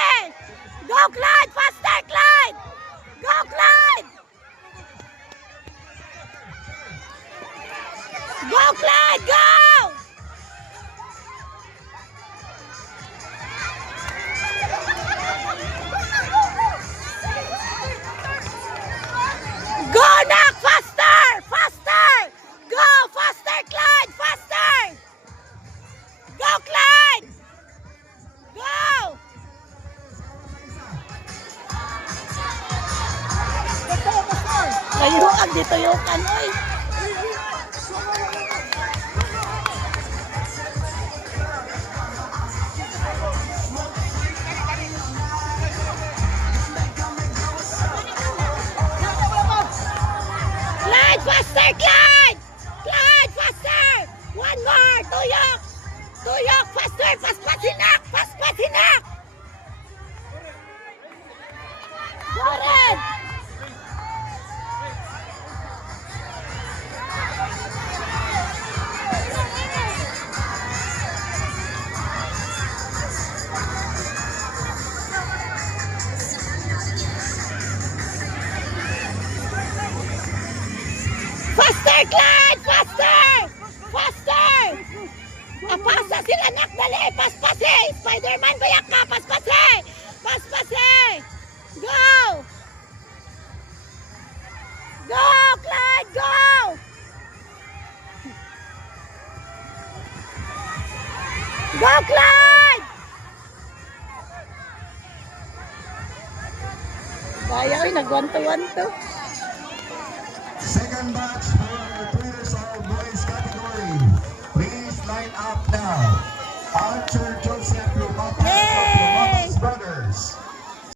Pase! Go, Clyde! Faster, Clyde! Go, Clyde! Go, Clyde! Go! Go, Nak! Faster! Faster! Go! Faster, Clyde! Faster! Go, Clyde! Go! Kayo ang dito yung kanoy. Clyde, faster, Clyde! Clyde, faster! One more, tuyok! Tuyok, faster, paspasinak! Paspasinak! Go, Red! Faster, Clyde! Faster! Faster! Apasa sila, Nak, dali! Paspase! Spider-Man, bayak ka! Paspase! Paspase! Go! Go, Clyde! Go! Go, Clyde! Kaya, oy, nagwanto-wanto. Second batch for 2 years old boys category. Please line up now. Archer Joseph